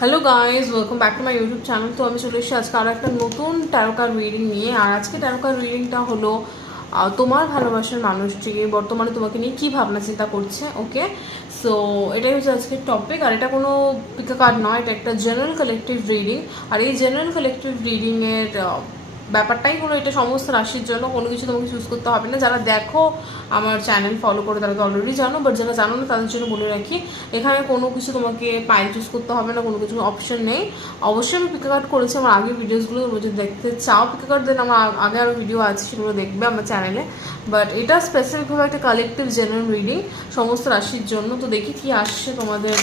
Hello guys, welcome back to my YouTube channel. তো আমি চলে এসেছি আজকে আরও একটা নতুন ট্যারো কার্ড রিডিং নিয়ে। আর আজকে ট্যারো কার্ড রিডিংটা হলো তোমার ভালোবাসার মানুষটি বর্তমানে তোমাকে নিয়ে কী ভাবনা চিন্তা করছে। ওকে, সো এটাই হচ্ছে আজকের টপিক। আর এটা কোনো পিকা কার্ড নয়, এটা একটা জেনারেল কালেকটিভ রিডিং। আর এই জেনারেল কালেকটিভ রিডিংয়ের ব্যাপারটাই হলো এটা সমস্ত রাশির জন্য, কোনো কিছু তোমাকে চুজ করতে হবে না। যারা দেখো আমার চ্যানেল ফলো করে তারা তো অলরেডি জানো, বাট যারা জানো না তাদের জন্য বলে রাখি, এখানে কোনো কিছু তোমাকে পাইল চুজ করতে হবে না, কোনো কিছু অপশন নেই। অবশ্যই আমি পিকা কার্ড করেছি আমার আগের ভিডিওসগুলো, যদি দেখতে চাও পিকা কার্ড দেন আমার আগে আরও ভিডিও আছে, সেগুলো দেখবে আমার চ্যানেলে। বাট এটা স্পেসিফিকভাবে একটা কালেকটিভ জেনারেল রিডিং সমস্ত রাশির জন্য। তো দেখি কি আসছে তোমাদের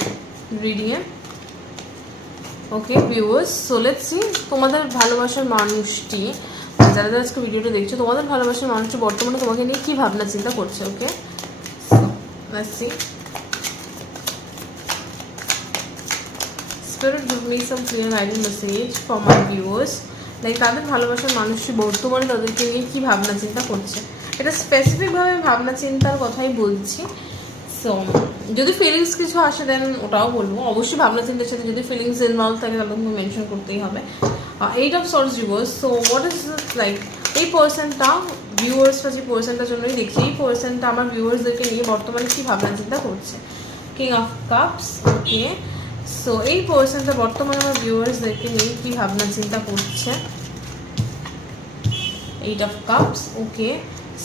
রিডিংয়ে। Okay viewers, so let's see তোমাদের ভালোবাসার মানুষটি, যারা যারা আজকে ভিডিওটা দেখছো, তোমাদের ভালোবাসার মানুষটি বর্তমানে তোমাকে নিয়ে কী ভাবনা চিন্তা করছে। Okay, so let's see. Spirit, give me some clear guiding message for my viewers. Like তাদের ভালোবাসার মানুষটি বর্তমানে তাদেরকে নিয়ে কী ভাবনা চিন্তা করছে। এটা স্পেসিফিকভাবে ভাবনা চিন্তার কথাই বলছি। সো যদি ফিলিংস কিছু আসে দেন ওটাও বলবো। অবশ্যই ভাবনা চিন্তার সাথে যদি ফিলিংস ইনভলভ থাকে তাহলে তুমি মেনশন করতেই হবে। 8 of Swords reverse. So what is like এই পার্সনটা, ভিউয়ার্সটা যে পার্সনটার জন্যই দেখছি, এই পার্সনটা আমার ভিউয়ার্সদেরকে নিয়ে বর্তমানে কী ভাবনা চিন্তা করছে। King of cups. Okay, so এই পার্সনটা বর্তমানে আমার ভিউয়ার্সদেরকে নিয়ে কী ভাবনা চিন্তা করছে। 8 of কাপস। ওকে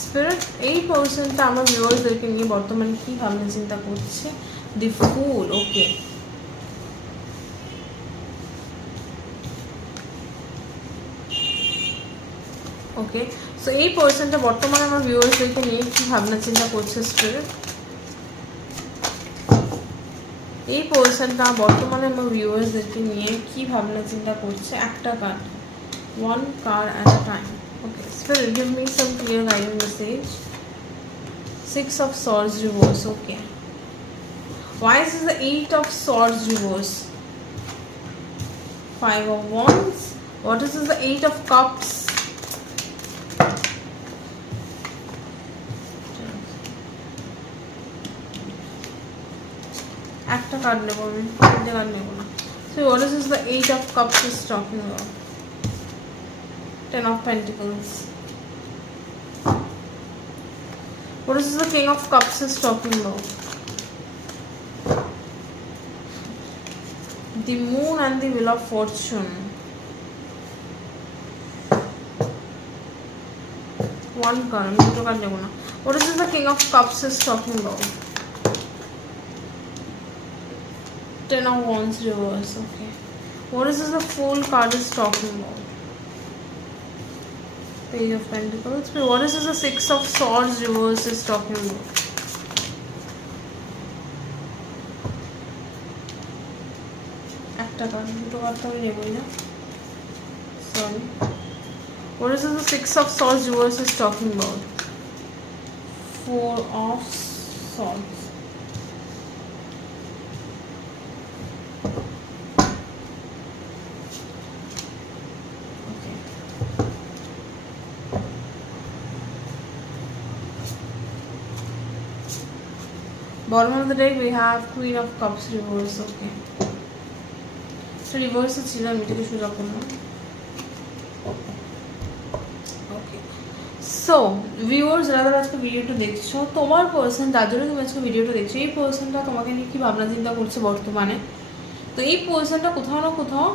স্পিরিট, এই পার্সনটা আমার ভিউয়ার্সদেরকে নিয়ে বর্তমানে কী ভাবনা চিন্তা করছে। দি ফুল। ওকে, ওকে সো এই পার্সনটা বর্তমানে আমার ভিউয়ার্সদেরকে নিয়ে কী ভাবনা চিন্তা করছে স্পিরিট। এই পার্সনটা বর্তমানে আমার ভিউয়ার্সদেরকে নিয়ে কী ভাবনা চিন্তা করছে। একটা card, one card at a time. Okay, Spirit, give me some clear guiding message. 6 of Swords reverse. Okay, why is this the 8 of Swords reverse? 5 of Wands. What is this the 8 of Cups? একটা card নেবো আমি, তিনটে card নেবো না। So what is this the 8 of Cups is talking about? 10 of Pentacles. What is this the King of Cups is talking about? The Moon and the Wheel of Fortune. One card, দুটো card নেবো না। What is this the King of Cups is talking about? 10 of Wands reverse. Okay, what is this the Fool card is talking about? Page of Pentacles. What is this the 6 of Swords reverse is talking about? একটা card, দুটো card তো আমি নেবই না, sorry. What is this the 6 of Swords reverse is talking about? 4 of Swords. Bottom of the deck we have Queen of Cups reverse. Okay, so reverse ছিল, আমি এটাকে সোজা করলাম। ওকে, সো ভিউয়ার্স যারা আজকে ভিডিওটা দেখছো, তোমার পার্সন যার জন্য তুমি আজকে ভিডিওটা দেখছো, এই পার্সনটা তোমাকে নিয়ে কী ভাবনা চিন্তা করছে বর্তমানে। তো এই পার্সনটা কোথাও না কোথাও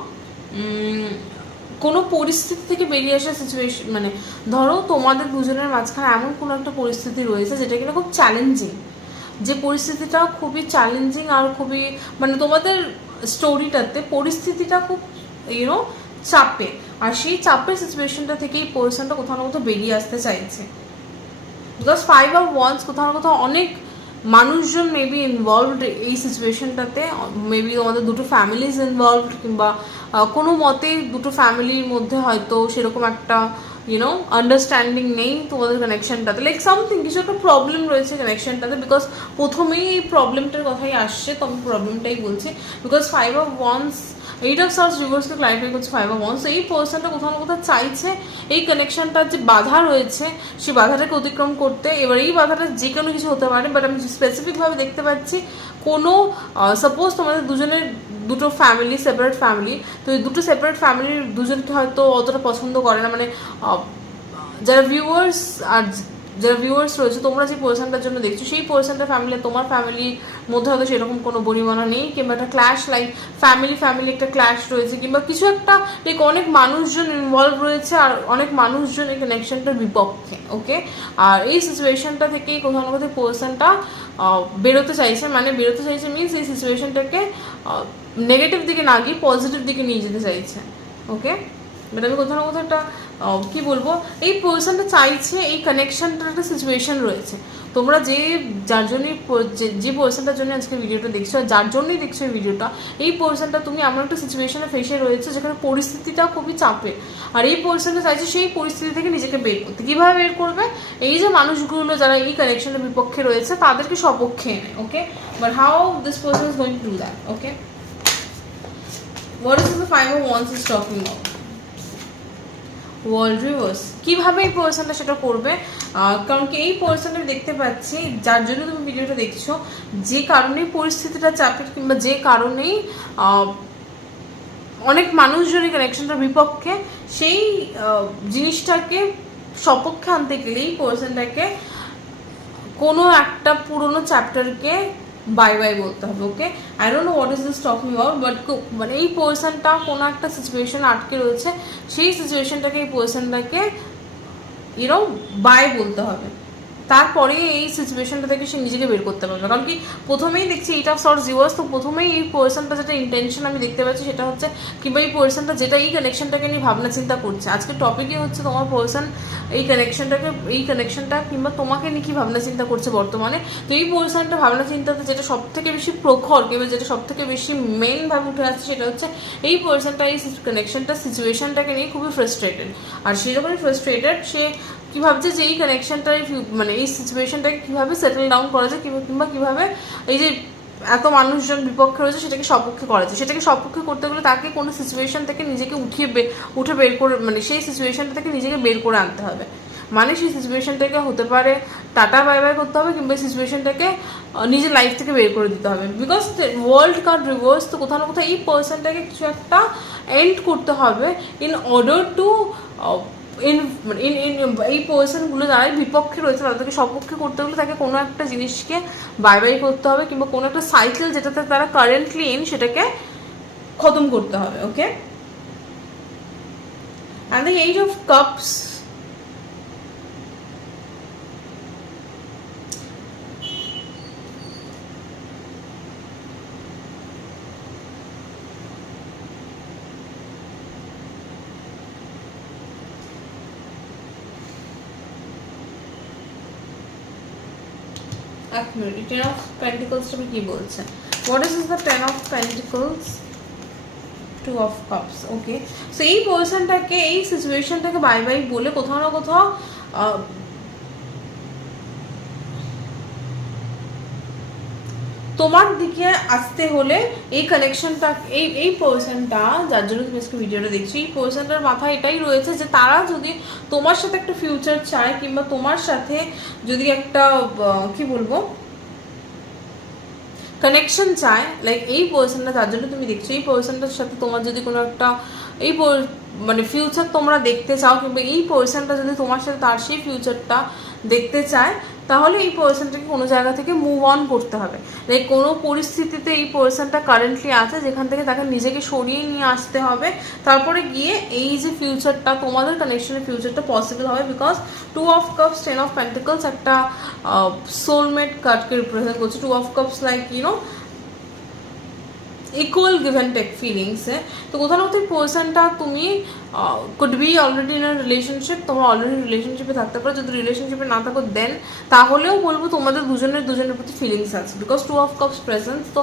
কোনো পরিস্থিতি থেকে বেরিয়ে আসার সিচুয়েশন, মানে ধরো তোমাদের দুজনের মাঝখানে এমন কোনো একটা পরিস্থিতি রয়েছে যেটা কিনা খুব চ্যালেঞ্জিং, যে পরিস্থিতিটা খুবই চ্যালেঞ্জিং আর খুবই, মানে তোমাদের স্টোরিটাতে পরিস্থিতিটা খুব ইউনো চাপে, আর সেই চাপের সিচুয়েশনটা থেকে এই পার্সনটা কোথাও না কোথাও বেরিয়ে আসতে চাইছে। বিকজ 5 of Wands কোথাও না কোথাও অনেক মানুষজন মেবি ইনভলভড এই সিচুয়েশনটাতে, মেবি তোমাদের দুটো ফ্যামিলিজ ইনভলভড, কিংবা কোনো মতে দুটো ফ্যামিলির মধ্যে হয়তো সেরকম একটা ইউনো আন্ডারস্ট্যান্ডিং নেই তোমাদের কানেকশনটাতে, লাইক সামথিং কিছু একটা প্রবলেম রয়েছে কানেকশনটাতে। বিকজ প্রথমেই এই প্রবলেমটার কথাই আসছে, তো আমি প্রবলেমটাই বলছি। Because 5 of Wands 8 of Swords রিভার্সকে ক্লারিফাই করছে 5 of Wands। এই পার্সনটা কোথাও না কোথাও চাইছে এই কানেকশনটার যে বাধা রয়েছে সেই বাধাটাকে অতিক্রম করতে। এবার এই বাধাটা যে কোনো কিছু হতে পারে, বাট আমি স্পেসিফিকভাবে দেখতে পাচ্ছি কোনো সাপোজ তোমাদের দুজনের দুটো ফ্যামিলি, সেপারেট ফ্যামিলি। তো এই দুটো সেপারেট ফ্যামিলির দুজনকে হয়তো অতটা পছন্দ করে না, মানে যারা ভিউয়ার্স রয়েছে, তোমরা যে পার্সনটার জন্য দেখছো সেই পার্সনটার ফ্যামিলি তোমার ফ্যামিলির মধ্যে হয়তো সেরকম কোনো বনিবনা নেই, কিংবা একটা ক্ল্যাশ, লাইক ফ্যামিলি একটা ক্ল্যাশ রয়েছে, কিংবা কিছু একটা লাইক অনেক মানুষজন ইনভলভ রয়েছে আর অনেক মানুষজন এই কানেকশনটার বিপক্ষে। ওকে, আর এই সিচুয়েশনটা থেকেই কোথাও না কোথাও পার্সনটা বেরোতে চাইছে, মানে বেরোতে চাইছে মিনস এই সিচুয়েশনটাকে নেগেটিভ দিকে না গিয়ে পজিটিভ দিকে নিয়ে যেতে চাইছে। ওকে, বাট আমি কোথাও না কোথাও একটা কি বলবো, এই পার্সনটা চাইছে এই কানেকশনটার একটা সিচুয়েশন রয়েছে। তোমরা যার জন্যই যে পার্সনটার জন্য আজকে ভিডিওটা দেখছো, যার জন্যই দেখছো এই ভিডিওটা, এই পার্সনটা তুমি এমন একটা সিচুয়েশনে ফেসে রয়েছে যেখানে পরিস্থিতিটা খুবই চাপের, আর এই পার্সনটা চাইছে সেই পরিস্থিতি থেকে নিজেকে বের করতে। কীভাবে বের করবে? এই যে মানুষগুলো যারা এই কানেকশনের বিপক্ষে রয়েছে তাদেরকে সপক্ষে এনে। Okay, but how this person is going to do that? Okay, what is the 5 of Wands is talking about? World reverse. কীভাবে এই পার্সনটা সেটা করবে? কারণ কি এই পার্সনটা দেখতে পাচ্ছি যার জন্য তুমি ভিডিওটা দেখছো, যে কারণেই পরিস্থিতিটা চাপের, কিংবা যে কারণেই অনেক মানুষজন এই কানেকশনটার বিপক্ষে, সেই জিনিসটাকে সপক্ষে আনতে গেলে এই পার্সনটাকে কোনো একটা পুরোনো চ্যাপ্টারকে বাই বাই বলতে হবে। Okay, I don't know what is this talking about, but মানে এই পার্সনটা কোনো একটা সিচুয়েশন আটকে রয়েছে, সেই সিচুয়েশনটাকে এই পার্সনটাকে বাই বলতে হবে, তারপরে এই সিচুয়েশনটা থেকে সে নিজেকে বের করতে পারবে। কারণ কি প্রথমেই দেখছি এইটা অফ সর্টস রিভার্স, তো প্রথমেই এই পার্সনটা যেটা ইন্টেনশন আমি দেখতে পাচ্ছি সেটা হচ্ছে, কিংবা এই পার্সনটা যেটা এই কানেকশনটাকে নিয়ে ভাবনা চিন্তা করছে। আজকের টপিকই হচ্ছে তোমার পার্সন এই কানেকশনটা কিংবা তোমাকে নিয়ে কি ভাবনা চিন্তা করছে বর্তমানে। তো এই পার্সনটা ভাবনা চিন্তাতে যেটা সব থেকে বেশি প্রখর, কিংবা যেটা সব থেকে বেশি মেইন ভাবে উঠে আসছে সেটা হচ্ছে এই পার্সনটা এই সিচুয়েশনটাকে নিয়ে খুবই ফ্রাস্ট্রেটেড। আর সেরকমই ফ্রাস্ট্রেটেড সে কি ভাবছে যে এই কানেকশনটাই, মানে এই সিচুয়েশনটাকে কীভাবে সেটেল ডাউন করা যায়, কিংবা কীভাবে এই যে এত মানুষজন বিপক্ষে রয়েছে সেটাকে সপক্ষে করা যায়। সেটাকে সপক্ষে করতে গেলে তাকে কোনো সিচুয়েশন থেকে নিজেকে উঠে বের করে, মানে সেই সিচুয়েশনটা থেকে নিজেকে বের করে আনতে হবে। মানে সেই সিচুয়েশনটাকে হতে পারে টাটা বাই বাই করতে হবে, কিংবা সিচুয়েশনটাকে নিজের লাইফ থেকে বের করে দিতে হবে। বিকজ ওয়ার্ল্ড কার্ড রিভার্স, তো কোথাও না কোথাও এই পার্সনটাকে কিছু একটা এন্ড করতে হবে ইন অর্ডার টু এই পার্সনগুলো যারা বিপক্ষে রয়েছে তাদেরকে সপক্ষে করতে হলে তাকে কোনো একটা জিনিসকে বাই বাই করতে হবে, কিংবা কোনো একটা সাইকেল যেটাতে তারা কারেন্টলি সেটাকে খতম করতে হবে। ওকে, অ্যান্ড দ্য 8 of Cups, এক মিনিট, 10 of Pentacles কি বলছে? What is the 10 of Pentacles? 2 of Cups. Okay, so এই পার্সনটাকে এই সিচুয়েশনটাকে বাই বাই বলে কোথাও না কোথাও তোমার দিকে আসতে হলে এই কানেকশনটা, এই পার্সনটা যার জন্য তুমি আজকে ভিডিওটা দেখছো, এই পার্সনটার মাথায় এটাই রয়েছে যে তারা যদি তোমার সাথে একটা ফিউচার চায়, কিংবা তোমার সাথে যদি একটা কি বলবো কানেকশন চায়, লাইক এই পার্সনটা যার জন্য তুমি দেখছো, এই পার্সনটার সাথে তোমার যদি কোনো একটা মানে ফিউচার তোমরা দেখতে চাও, কিংবা এই পার্সনটা যদি তোমার সাথে তার সেই ফিউচারটা দেখতে চায়, তাহলে এই পার্সনটাকে কোনো জায়গা থেকে মুভ অন করতে হবে। লাইক কোনো পরিস্থিতিতে এই পার্সনটা কারেন্টলি আছে যেখান থেকে তাকে নিজেকে সরিয়ে নিয়ে আসতে হবে, তারপরে গিয়ে এই যে ফিউচারটা, তোমাদের কানেকশনের ফিউচারটা পসিবল হবে। Because 2 of Cups, 10 of Pentacles একটা সোলমেট কার্ডকে রিপ্রেজেন্ট করছে। 2 of Cups like equal give and take ফিলিংসে। তো কোথাও না কোথাও পার্সনটা তুমি could be already in a relationship, তোমরা অলরেডি রিলেশনশিপে থাকতে পারো। যদি রিলেশনশিপে না থাকো দেন তাহলেও বলবো তোমাদের দুজনের প্রতি ফিলিংস আছে। বিকজ 2 of Cups প্রেজেন্স, তো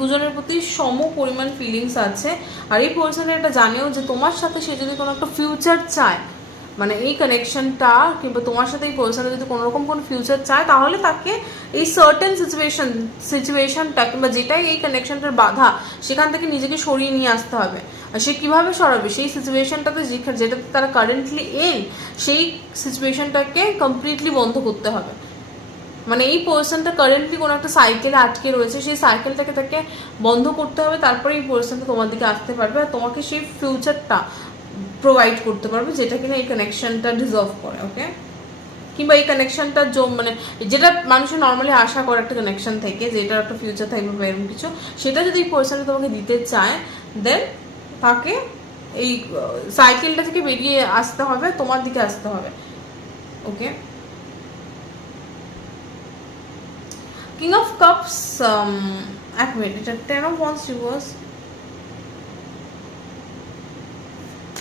দুজনের প্রতি সম পরিমাণ ফিলিংস আছে। আর এই পার্সনটা এটা জানেও যে তোমার সাথে সে যদি কোনো একটা ফিউচার চায়, মানে এই কানেকশনটা কিংবা তোমার সাথে এই পার্সনটা যদি কোনোরকম কোনো ফিউচার চায়, তাহলে তাকে এই সার্টেন সিচুয়েশনটা কিংবা যেটাই এই কানেকশনটার বাধা, সেখান থেকে নিজেকে সরিয়ে নিয়ে আসতে হবে। আর সে কীভাবে সরাবে? সেই সিচুয়েশনটাতে যেটাতে তারা কারেন্টলি সেই সিচুয়েশনটাকে কমপ্লিটলি বন্ধ করতে হবে। মানে এই পার্সনটা কারেন্টলি কোনো একটা সাইকেলে আটকে রয়েছে, সেই সাইকেলটাকে তাকে বন্ধ করতে হবে, তারপরে এই পার্সনটা তোমার দিকে আসতে পারবে আর তোমাকে সেই ফিউচারটা প্রোভাইড করতে পারবে যেটা কিনা এই কানেকশনটা ডিজার্ভ করে। ওকে, কিংবা এই কানেকশনটা মানে যেটা মানুষের নর্মালি আশা করে একটা কানেকশন থেকে, যে এটার একটা ফিউচার থাকবে বা এরকম কিছু, সেটা যদি এই পার্সনটা তোমাকে দিতে চায়, দেন তাকে এই সাইকেলটা থেকে বেরিয়ে আসতে হবে, তোমার দিকে আসতে হবে। ওকে, কিং অফ কাপস, এক মিনিট, এটা 10 of wands reverse.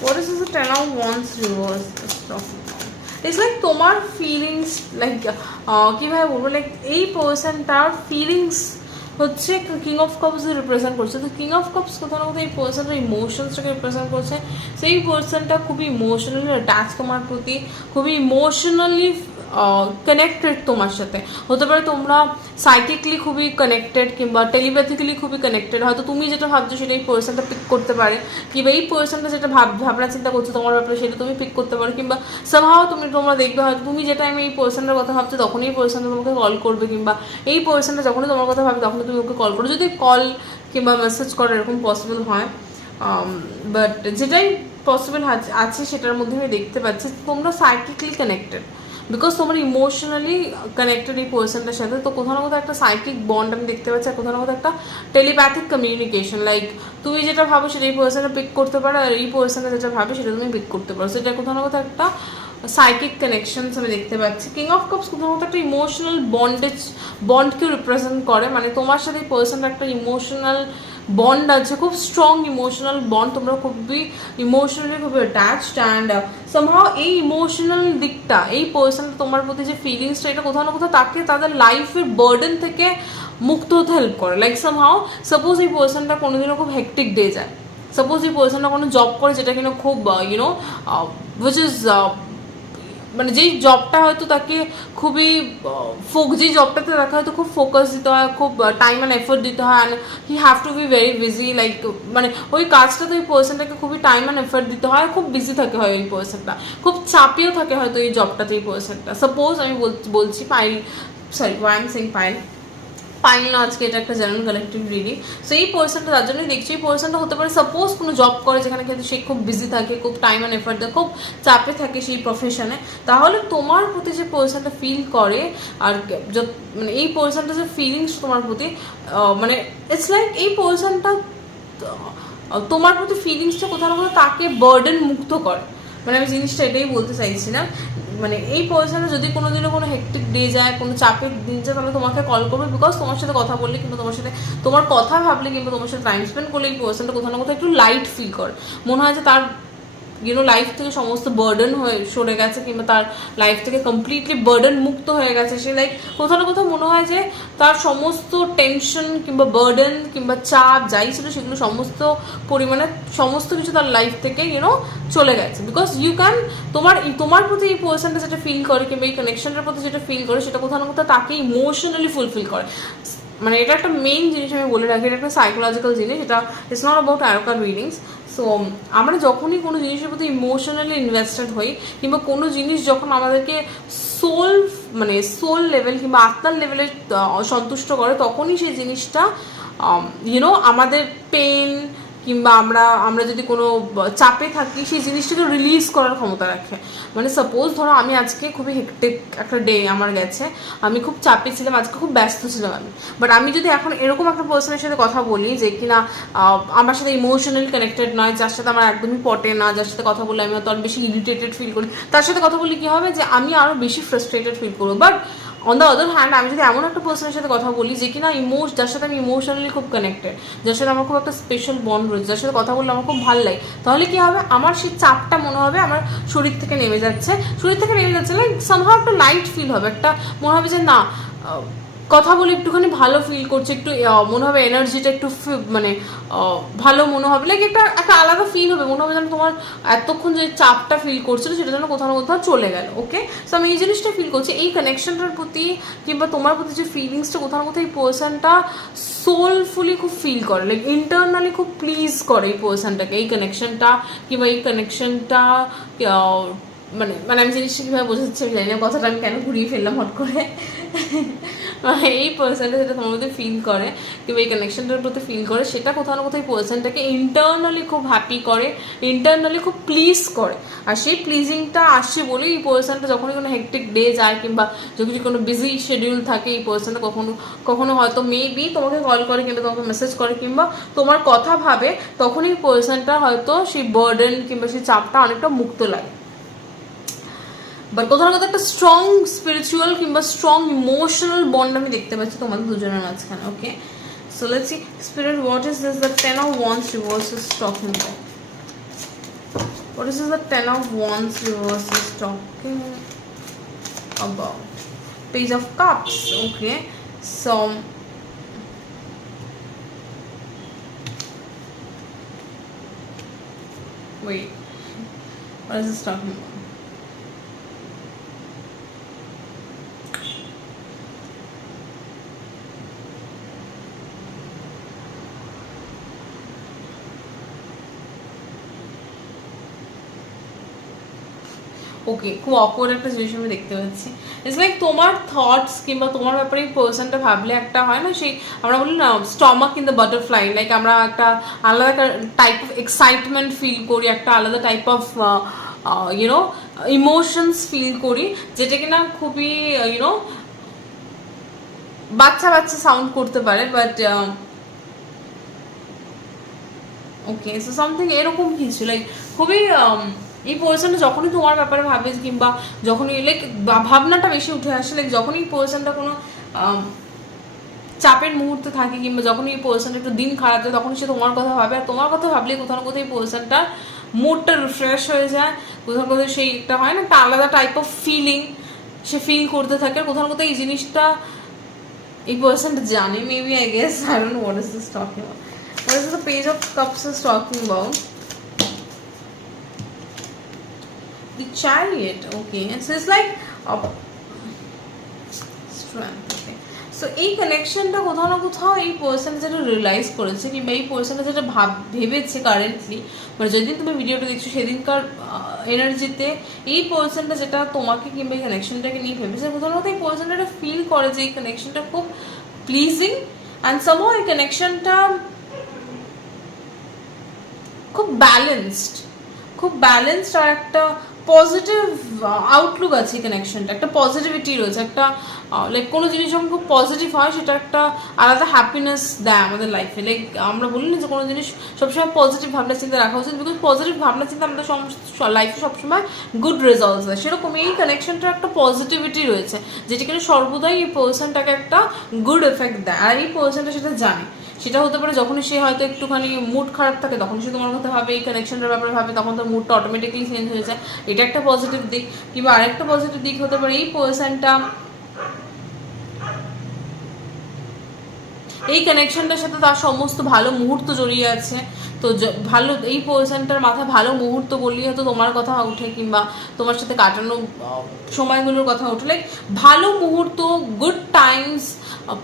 What is this 10 of wands reverse? It's like তোমার ফিলিংস, লাইক কিভাবে বলবো, লাইক এই পার্সনটার ফিলিংস হচ্ছে কিং অফ কাপস রিপ্রেজেন্ট করছে। তো কিং অফ কাপস কোথাও না কোথাও এই পার্সনটার ইমোশনসটাকে রিপ্রেজেন্ট করছে। সেই পার্সনটা খুবই ইমোশনালি অ্যাটাচ তোমার প্রতি, খুবই ইমোশনালি কানেক্টেড তোমার সাথে। হতে পারে তোমরা সাইকিকলি খুবই কানেক্টেড কিংবা টেলিপ্যাথিক্যালি খুবই কানেক্টেড। হয়তো তুমি যেটা ভাবছো সেটা এই পার্সনটা পিক করতে পারে, কিংবা এই পার্সনটা যেটা ভাবনা চিন্তা করছো তোমার ব্যাপারে সেটা তুমি পিক করতে পারো, কিংবা সামহাও তোমরা দেখবে হয়তো তুমি যে টাইমে এই পার্সনটার কথা ভাবছো তখনই এই পার্সনটা তোমাকে কল করবে, কিংবা এই পার্সনটা যখনই তোমার কথা ভাবে তখনই তুমি ওকে কল করো, যদি কল কিংবা মেসেজ করা এরকম পসিবল হয়। বাট যেটাই পসিবল আছে সেটার মধ্যে আমি দেখতে পাচ্ছি তোমরা সাইকিকলি কানেক্টেড, বিকজ তোমরা ইমোশনালি কানেক্টেড এই পার্সনটার সাথে। তো কোথাও না কোথাও একটা সাইকিক বন্ড আমি দেখতে পাচ্ছি, আর কোথাও না কোথাও একটা টেলিপ্যাথিক কমিউনিকেশন, লাইক তুমি যেটা ভাবো সেটা এই পার্সনটা পিক করতে পারো, আর এই পার্সনটা যেটা ভাবে সেটা তুমি পিক করতে পারো। সেটা কোথাও না কোথাও একটা সাইকিক কানেকশনস আমি দেখতে পাচ্ছি। কিং অফ কাপস কোথাও কোথাও একটা ইমোশনাল বন্ডকেও রিপ্রেজেন্ট করে, মানে তোমার সাথে এই পার্সনটা একটা ইমোশনাল বন্ড আছে, খুব স্ট্রং ইমোশনাল বন্ড, তোমরা খুবই ইমোশনালি খুবই অ্যাটাচড। অ্যান্ড সামহাও এই ইমোশনাল দিকটা, এই পার্সনটা তোমার প্রতি যে ফিলিংসটা, এটা কোথাও না কোথাও তাকে তাদের লাইফের বার্ডেন থেকে মুক্ত হতে হেল্প করে। লাইক সামহাও সাপোজ এই পার্সনটা কোনোদিনও খুব হেক্টিক ডে যায়, সাপোজ এই পার্সনটা কোনো জব করে যেটা কিনা খুব ইউনো উইচ ইজ মানে যেই জবটা হয়তো তাকে খুবই যেই জবটাতে তাকে হয়তো খুব ফোকাস দিতে হয়, খুব টাইম অ্যান্ড এফোর্ট দিতে হয়, and he have to be very busy, like মানে ওই কাজটাতে ওই পার্সনটাকে খুবই টাইম অ্যান্ড এফোর্ট দিতে হয়, খুব বিজি থাকে হয় ওই পার্সনটা, খুব চাপিয়েও থাকে হয়তো এই জবটাতে এই পার্সনটা। সাপোজ আমি বলছি pile, sorry I am saying pile না, আজকে এটা একটা জেনারেল কালেকটিভ রিডিং। সো এই পার্সনটা তার জন্যই দেখছি, এই পার্সনটা হতে পারে সাপোজ কোনো জব করে যেখানে কিন্তু সে খুব বিজি থাকে, খুব টাইম অ্যান্ড এফার্ট দেয়, খুব চাপে থাকে সেই প্রফেশনে। তাহলে তোমার প্রতি যে পার্সনটা ফিল করে, আর মানে এই পার্সনটা যে ফিলিংস তোমার প্রতি, মানে ইটস লাইক এই পার্সনটা তোমার প্রতি ফিলিংসটা কোথাও না কোথাও তাকে বার্ডেন মুক্ত করে। মানে আমি জিনিসটা এটাই বলতে চাইছি না, মানে এই পার্সনটা যদি কোনোদিনও কোনো হেক্টিক ডে যায়, কোনো চাপের দিন যায়, তাহলে তোমাকে কল করবে, বিকজ তোমার সাথে কথা বললে কিংবা তোমার সাথে তোমার কথা ভাবলে কিংবা তোমার সাথে টাইম স্পেন্ড করলে এই পার্সনটা কোথাও না কোথাও একটু লাইট ফিল করে, মনে হয় যে তার লাইফ থেকে সমস্ত বার্ডেন হয়ে সরে গেছে, কিংবা তার লাইফ থেকে কমপ্লিটলি বার্ডেন মুক্ত হয়ে গেছে। সে লাইক কোথাও না কোথাও মনে হয় যে তার সমস্ত টেনশন কিংবা বার্ডেন কিংবা চাপ যাই ছিল সেগুলো সমস্ত পরিমাণে সমস্ত কিছু তার লাইফ থেকে চলে গেছে। বিকজ ইউ ক্যান তোমার প্রতি এই পার্সনটা যেটা ফিল করে কিংবা এই কানেকশনটার প্রতি যেটা ফিল করে, সেটা কোথাও না কোথাও তাকে ইমোশনালি ফুলফিল করে। মানে এটা একটা মেইন জিনিস আমি বলে রাখি, এটা একটা সাইকোলজিক্যাল জিনিস, এটা ইটস নট অ্যাবাউট ট্যারোকার রিডিংস। সো আমরা যখনই কোনো জিনিসের প্রতি ইমোশনালি ইনভেস্টেড হই, কিংবা কোনো জিনিস যখন আমাদেরকে সোল লেভেল কিংবা আত্মার লেভেলে সন্তুষ্ট করে, তখনই সেই জিনিসটা আমাদের পেন কিংবা আমরা যদি কোনো চাপে থাকি সেই জিনিসটাকে রিলিজ করার ক্ষমতা রাখে। মানে সাপোজ ধরো আমি আজকে খুবই হেক্টিক একটা ডে আমার গেছে, আমি খুব চাপে ছিলাম, আজকে খুব ব্যস্ত ছিলাম আমি, বাট আমি যদি এখন এরকম একটা পার্সনের সাথে কথা বলি যে কিনা আমার সাথে ইমোশনালি কানেক্টেড নয়, যার সাথে আমার একদমই পটে না, যার সাথে কথা বললে আমি হয়তো আরও বেশি ইরিটেটেড ফিল করি, তার সাথে কথা বললে কী হবে যে আমি আরও বেশি ফ্রাস্ট্রেটেড ফিল করবো। But on the other hand আমি যদি এমন একটা পার্সনের সাথে কথা বলি যে কিনা যার সাথে আমি ইমোশনালি খুব কানেক্টেড, যার সাথে আমার খুব একটা স্পেশাল বন্ড রয়েছে, যার সাথে কথা বললে আমার খুব ভালো লাগে, তাহলে কী হবে, আমার সেই চাপটা মনে হবে আমার শরীর থেকে নেমে যাচ্ছে লাইক সামহাও একটা লাইট ফিল হবে, একটা মনে হবে যে না কথা বলে একটুখানি ভালো ফিল করছে, একটু মনে হবে এনার্জিটা একটু মানে ভালো মনে হবে, লাইক একটা আলাদা ফিল হবে, মনে হবে যেন তোমার এতক্ষণ যে চাপটা ফিল করছিল সেটা যেন কোথাও না কোথাও চলে গেল। ওকে, সো আমি এই জিনিসটা ফিল করছি, এই কানেকশনটার প্রতি কিংবা তোমার প্রতি যে ফিলিংসটা কোথাও না কোথাও এই পার্সনটা সোলফুলি খুব ফিল করে, লাইক ইন্টারনালি খুব প্লিজ করে এই পার্সনটাকে, এই কানেকশনটা কিংবা এই কানেকশনটা মানে মানে আমি জিনিসটা কীভাবে বোঝাচ্ছি আমি জানি না, কথাটা আমি কেন ঘুরিয়ে ফেললাম হট করে। এই পার্সনটা যেটা তোমার মধ্যে ফিল করে কিংবা এই কানেকশনটার প্রতি ফিল করে, সেটা কোথাও না কোথাও এই পার্সনটাকে ইন্টারনালি খুব হ্যাপি করে, ইন্টারনালি খুব প্লিজ করে। আর সেই প্লিজিংটা আসছে বলেই এই পার্সনটা যখনই কোনো হেক্টিক ডে যায় কিংবা যদি কোনো বিজি শিডিউল থাকে, এই পার্সনটা কখনো কখনো হয়তো মেবি তোমাকে কল করে কিংবা তোমাকে মেসেজ করে কিংবা তোমার কথা ভাবে, তখনই এই পার্সনটা হয়তো সেই বার্ডেন কিংবা সেই চাপটা অনেকটা মুক্ত লাগে। বাট কোথাও না কোথাও একটা স্ট্রং স্পিরিচুয়াল কিংবা স্ট্রং ইমোশনাল বন্ড আমি দেখতে পাচ্ছি তোমাদের দুজনের মাঝখানে। Okay, so let's see spirit, what is this the 10 of wands reverse is talking about? What is this the 10 of wands reverse is talking about? Page of cups. Okay, so wait, what is this talking about? ওকে, খুব awkward একটা জিনিস আমি দেখতে পাচ্ছি। It's like তোমার thoughts কিংবা তোমার ব্যাপারে এই পার্সনটা ভাবলে একটা হয় না, সেই আমরা বলি না stomach in the butterfly, like আমরা একটা আলাদা একটা টাইপ অফ এক্সাইটমেন্ট ফিল করি, একটা আলাদা type of you know emotions feel করি, যেটা কিনা খুবই ইউনো বাচ্চা বাচ্চা সাউন্ড করতে পারে, বাট ওকে, সো সামথিং এরকম কিছু লাইক খুবই এই পার্সনটা যখনই তোমার ব্যাপারে ভাবে কিংবা যখনই লাইক ভাবনাটা বেশি উঠে আসে, লাইক যখনই পার্সনটা কোনো চাপের মুহূর্তে থাকে কিংবা যখনই এই পার্সনটা একটু দিন খারাপ যায়, তখন সে তোমার কথা ভাবে। আর তোমার কথা ভাবলে কোথাও না কোথাও এই পার্সনটার মুডটা রিফ্রেশ হয়ে যায়, কোথাও কোথাও সেই একটা হয় না একটা আলাদা টাইপ অফ ফিলিং সে ফিল করতে থাকে। আর কোথাও না কোথাও এই জিনিসটা এই পার্সনটা জানে, maybe I guess, I don't know what is this talking about. What is the page of cups is talking about? The chariot. Okay, so it's like strength. Okay, so এই কানেকশনটা কোথাও না কোথাও এই পার্সন যেটা রিয়েলাইজ করেছে কিংবা এই পার্সনটা যেটা ভেবেছে কারেন্টলি, মানে যেদিন তুমি ভিডিওটা দেখছো সেদিনকার এনার্জিতে এই পার্সনটা যেটা তোমাকে কিংবা এই কানেকশনটাকে নিয়ে ভেবেছে, কোথাও না কোথাও এই পার্সনটা ফিল করে যে এই কানেকশনটা খুব প্লিজিং অ্যান্ড সামহাউ এই কানেকশনটা খুব ব্যালেন্সড আর একটা পজিটিভ আউটলুক আছে এই কানেকশনটা, একটা পজিটিভিটি রয়েছে, একটা লাইক কোনো জিনিস যখন খুব পজিটিভ হয় সেটা একটা আলাদা হ্যাপিনেস দেয় আমাদের লাইফে। লাইক আমরা বলি না যে কোনো জিনিস সবসময় পজিটিভ ভাবনা চিন্তা রাখা উচিত, বিকজ পজিটিভ ভাবনা চিন্তা আমাদের লাইফে সবসময় গুড রেজাল্টস দেয়। সেরকম এই কানেকশনটার একটা পজিটিভিটি রয়েছে, যেটা কিনা সর্বদাই এই পার্সনটাকে একটা গুড এফেক্ট দেয়, আর এই পার্সনটা সেটা জানে। সেটা হতে পারে যখনই সে হয়তো একটুখানি মুড খারাপ থাকে তখন সে তোমার কথা ভাবে, এই কানেকশনটার ব্যাপারে ভাবে, তখন তার মুডটা অটোমেটিকলি চেঞ্জ হয়ে যায়, এটা একটা পজিটিভ দিক। কিংবা আরেকটা পজিটিভ দিক হতে পারে এই পার্সনটা এই কানেকশনটার সাথে তার সমস্ত ভালো মুহূর্ত জড়িয়ে আছে। তো ভালো এই পার্সনটার মাথায় ভালো মুহূর্ত বললেই হয়তো তোমার কথা উঠে কিংবা তোমার সাথে কাটানো সময়গুলোর কথা উঠে, লাইক ভালো মুহূর্ত, গুড টাইমস,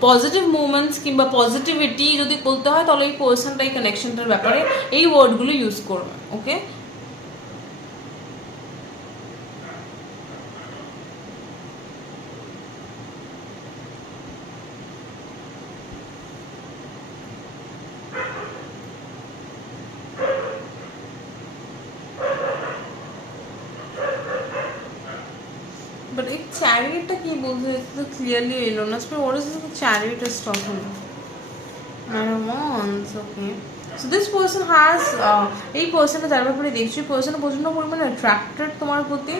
পজিটিভ মুভমেন্টস কিংবা পজিটিভিটি যদি বলতে হয়, তাহলে এই পার্সনটা এই কানেকশনটার ব্যাপারে এই ওয়ার্ডগুলো ইউজ করবে। ওকে, বাট এই চ্যারিয়টটা কি বলতে তো ক্লিয়ারলি এলো না। What is the chariot is talking? Okay, so this person has এই পার্সনটা যার ব্যাপারে দেখছি, পার্সনটা প্রচণ্ড পরিমাণে অ্যাট্রাক্টেড তোমার প্রতি।